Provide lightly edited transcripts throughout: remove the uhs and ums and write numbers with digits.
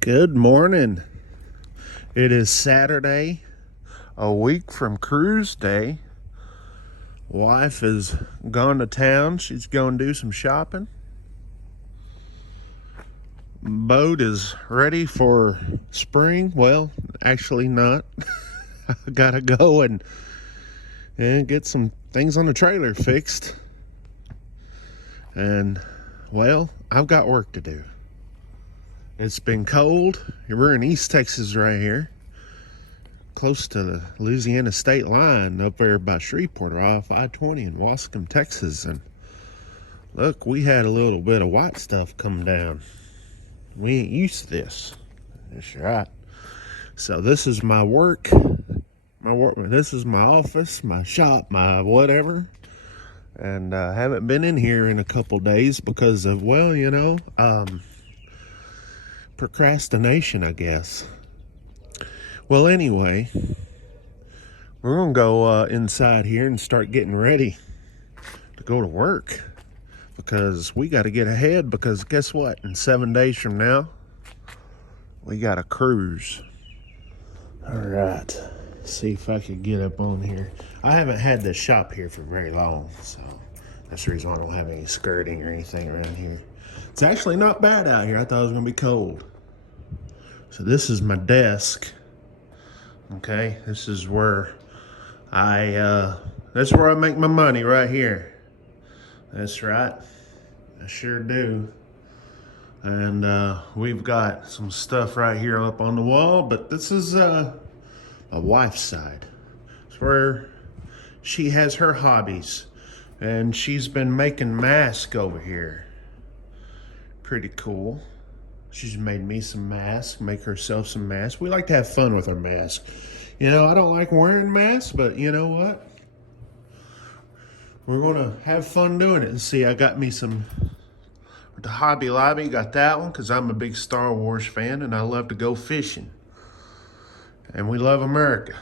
Good morning. It is Saturday, a week from cruise day. Wife is gone to town. She's going to do some shopping. Boat is ready for spring. Well, actually not. I gotta go and get some things on the trailer fixed. And, well, I've got work to do. It's been cold. We're in East Texas right here, close to the Louisiana state line up there by Shreveport off I-20 in Wascom, Texas. And look, we had a little bit of white stuff come down. We ain't used to this. That's right. So this is my work. This is my office, my shop, my whatever. And I haven't been in here in a couple days because of, well, procrastination, I guess. Well, anyway, we're gonna go inside here and start getting ready to go to work because we got to get ahead, because guess what? In 7 days from now, we got a cruise. All right, see if I can get up on here. I haven't had this shop here for very long, so that's the reason why I don't have any skirting or anything around here. It's actually not bad out here. I thought it was gonna be cold. So this is my desk. Okay, this is where that's where I make my money, right here. That's right, I sure do. And we've got some stuff right here up on the wall, but this is my wife's side. It's where she has her hobbies, and she's been making masks over here. Pretty cool. She's made me some masks, make herself some masks. We like to have fun with our masks. You know, I don't like wearing masks, but you know what? We're gonna have fun doing it. And see, I got me some, with the Hobby Lobby, got that one because I'm a big Star Wars fan and I love to go fishing. And we love America.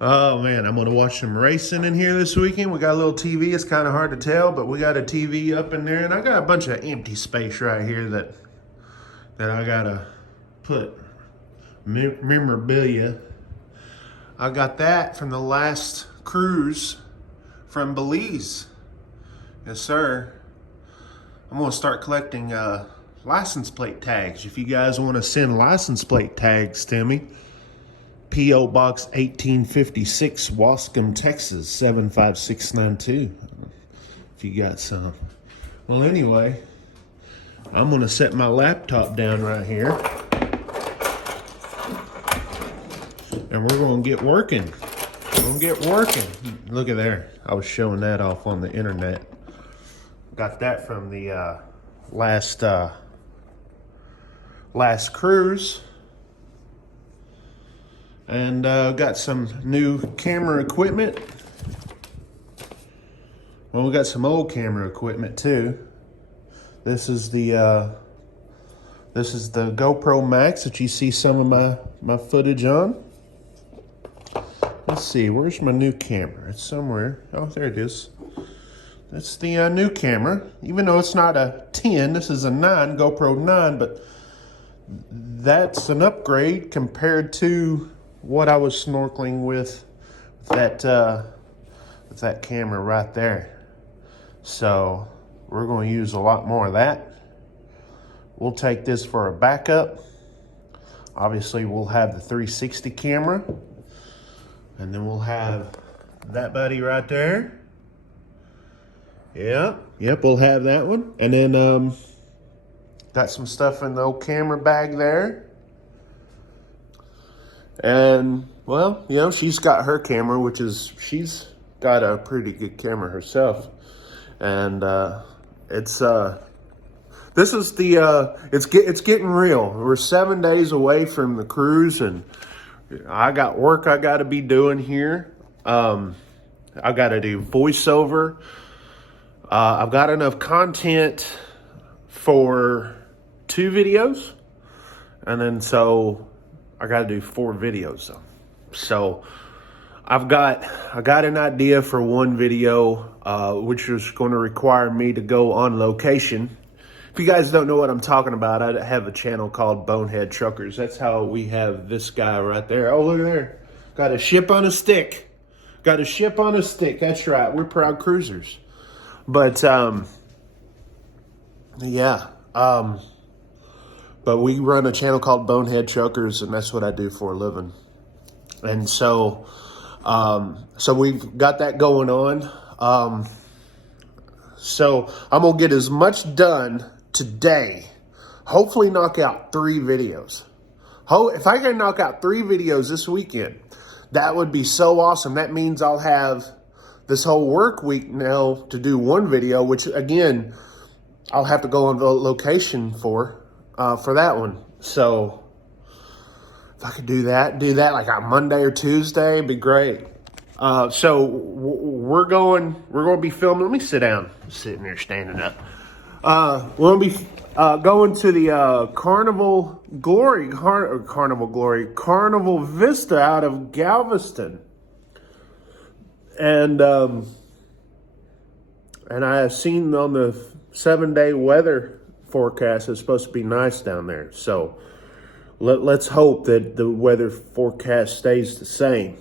Oh man, I'm gonna watch some racing in here this weekend. We got a little TV, it's kind of hard to tell, but we got a TV up in there, and I got a bunch of empty space right here that I gotta put memorabilia. I got that from the last cruise from Belize. Yes, sir. I'm gonna start collecting license plate tags. If you guys want to send license plate tags to me, P.O. Box 1856, Wascom, Texas, 75692. If you got some. Well, anyway, I'm going to set my laptop down right here. And we're going to get working. We're going to get working. Look at there. I was showing that off on the internet. Got that from the last cruise. And got some new camera equipment. Well, we got some old camera equipment too. This is the GoPro Max that you see some of my footage on. Let's see, where's my new camera? It's somewhere. Oh, there it is. That's the new camera. Even though it's not a 10, this is a 9, GoPro 9, but that's an upgrade compared to what I was snorkeling with that camera right there. So we're going to use a lot more of that. We'll take this for a backup. Obviously we'll have the 360 camera, and then we'll have that buddy right there. Yep, we'll have that one. And then got some stuff in the old camera bag there. And, well, you know, she's got her camera, she's got a pretty good camera herself. And it's getting real. We're 7 days away from the cruise, and I got work I got to be doing here. I got to do voiceover. I've got enough content for 2 videos, and then so I got to do 4 videos though. So I got an idea for one video, which is going to require me to go on location If you guys don't know what I'm talking about, I have a channel called Bonehead Truckers. That's how we have this guy right there. Oh, look there. Got a ship on a stick. Got a ship on a stick. That's right. We're proud cruisers. But, yeah. But we run a channel called Bonehead Truckers, and that's what I do for a living. And so, so we've got that going on. So I'm going to get as much done today. Hopefully knock out 3 videos. If I can knock out 3 videos this weekend, that would be so awesome. That means I'll have this whole work week now to do 1 video, which again, I'll have to go on the location for that one. So if I could do that like on Monday or Tuesday, it'd be great. So we're going to be filming. Let me sit down. I'm sitting there standing up. We're going to be going to the Carnival Vista out of Galveston. And I have seen on the 7-day weather forecast it's supposed to be nice down there. So let's hope that the weather forecast stays the same,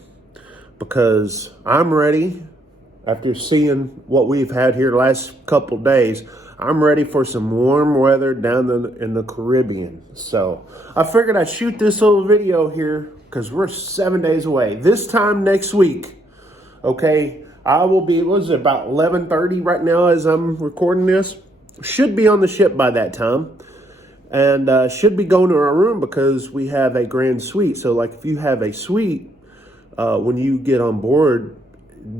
because I'm ready. After seeing what we've had here the last couple days, I'm ready for some warm weather down in the Caribbean. So I figured I'd shoot this little video here because we're 7 days away. This time next week, okay, I will be, what is it, about 11:30 right now as I'm recording this. Should be on the ship by that time. And should be going to our room because we have a grand suite. So like if you have a suite, when you get on board,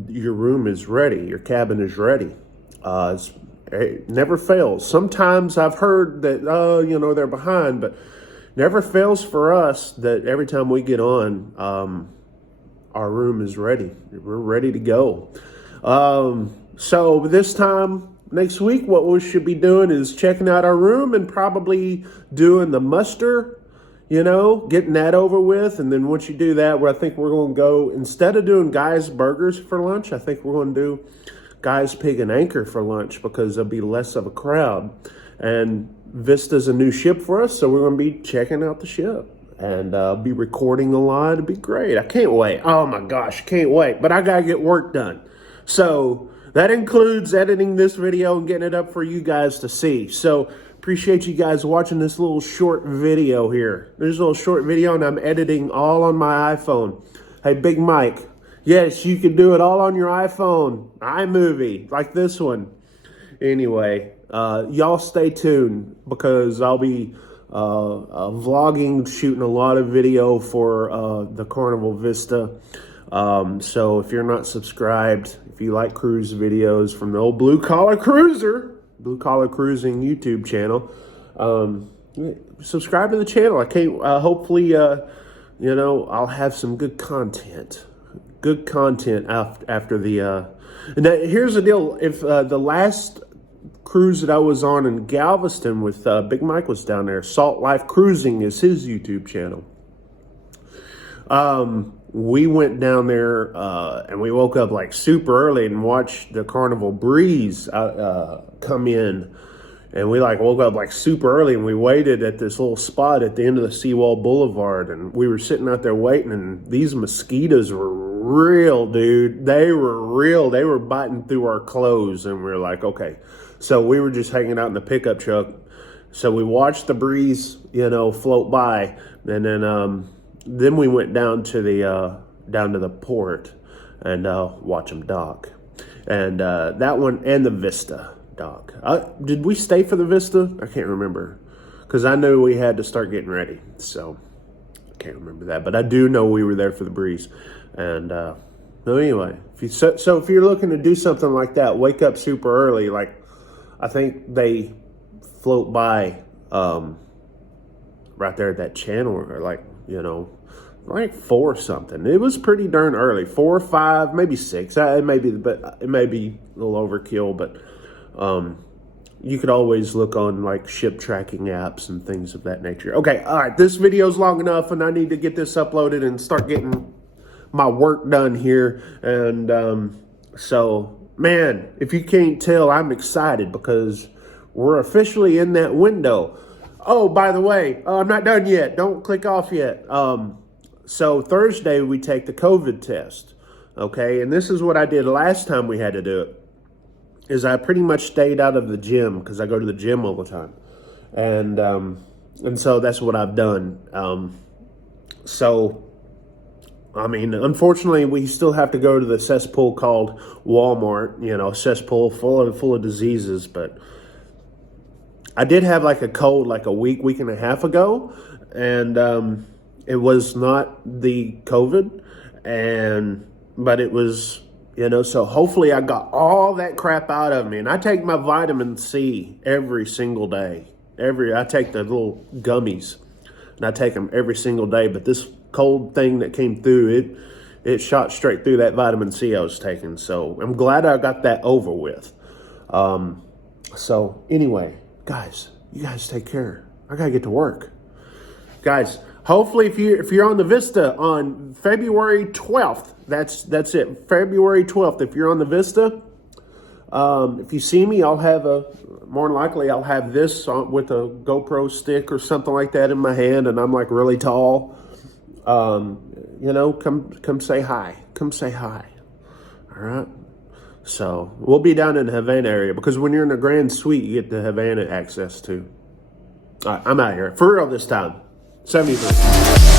your room is ready. Your cabin is ready. It never fails. Sometimes I've heard that, they're behind, but never fails for us that every time we get on, our room is ready. We're ready to go. So this time next week, what we should be doing is checking out our room and probably doing the muster, getting that over with. And then once you do that, I think we're going to go, instead of doing Guy's Burgers for lunch, I think we're going to do Guy's Pig and Anchor for lunch because there'll be less of a crowd. And Vista's a new ship for us, so we're going to be checking out the ship. And be recording a lot. It'll be great. I can't wait. Oh my gosh, can't wait. But I got to get work done. So that includes editing this video and getting it up for you guys to see. So appreciate you guys watching this little short video here. There's a little short video and I'm editing all on my iPhone. Hey, Big Mike. Yes, you can do it all on your iPhone. iMovie, like this one. Anyway, y'all stay tuned because I'll be vlogging, shooting a lot of video for the Carnival Vista. So if you're not subscribed, if you like cruise videos from the old Blue Collar Cruising YouTube channel, subscribe to the channel. I can't, hopefully, I'll have some good content. After the, now here's the deal. If the last cruise that I was on in Galveston with Big Mike was down there, Salt Life Cruising is his YouTube channel. We went down there and we woke up like super early and watched the Carnival breeze come in. And we woke up like super early and we waited at this little spot at the end of the Seawall Boulevard. And we were sitting out there waiting, and these mosquitoes were real, dude. They were real. They were biting through our clothes. And we were like, okay. So we were just hanging out in the pickup truck. So we watched the breeze, float by. And then we went down to the port and watch them dock. And that one and the Vista dock. Did we stay for the Vista? I can't remember because I knew we had to start getting ready. So I can't remember that, but I do know we were there for the breeze. And anyway, if you're looking to do something like that, wake up super early. Like I think they float by right there at that channel, or like 4 something. It was pretty darn early, 4 or 5, maybe 6. It may be a little overkill, but you could always look on like ship tracking apps and things of that nature. Okay, all right, this video's long enough, and I need to get this uploaded and start getting my work done here. And so, man, if you can't tell, I'm excited because We're officially in that window. Oh, by the way, I'm not done yet. Don't click off yet. So Thursday we take the COVID test, okay? And this is what I did last time we had to do it, is I pretty much stayed out of the gym because I go to the gym all the time. And so that's what I've done. So, I mean, unfortunately, we still have to go to the cesspool called Walmart, you know, cesspool full of diseases. But I did have like a cold like a week and a half ago, and it was not the COVID, but it was, you know, so hopefully I got all that crap out of me. And I take my vitamin C every single day. I take the little gummies, and I take them every single day. But this cold thing that came through, it shot straight through that vitamin C I was taking. So I'm glad I got that over with. So anyway, guys, you guys take care. I gotta get to work. Guys, hopefully if you're on the Vista on February 12th, that's it. February 12th, if you're on the Vista, if you see me, more than likely I'll have this with a GoPro stick or something like that in my hand, and I'm like really tall. You know, come say hi. Come say hi. All right. So we'll be down in the Havana area, because when you're in the Grand Suite, you get the Havana access too. All right, I'm out here for real this time. 73.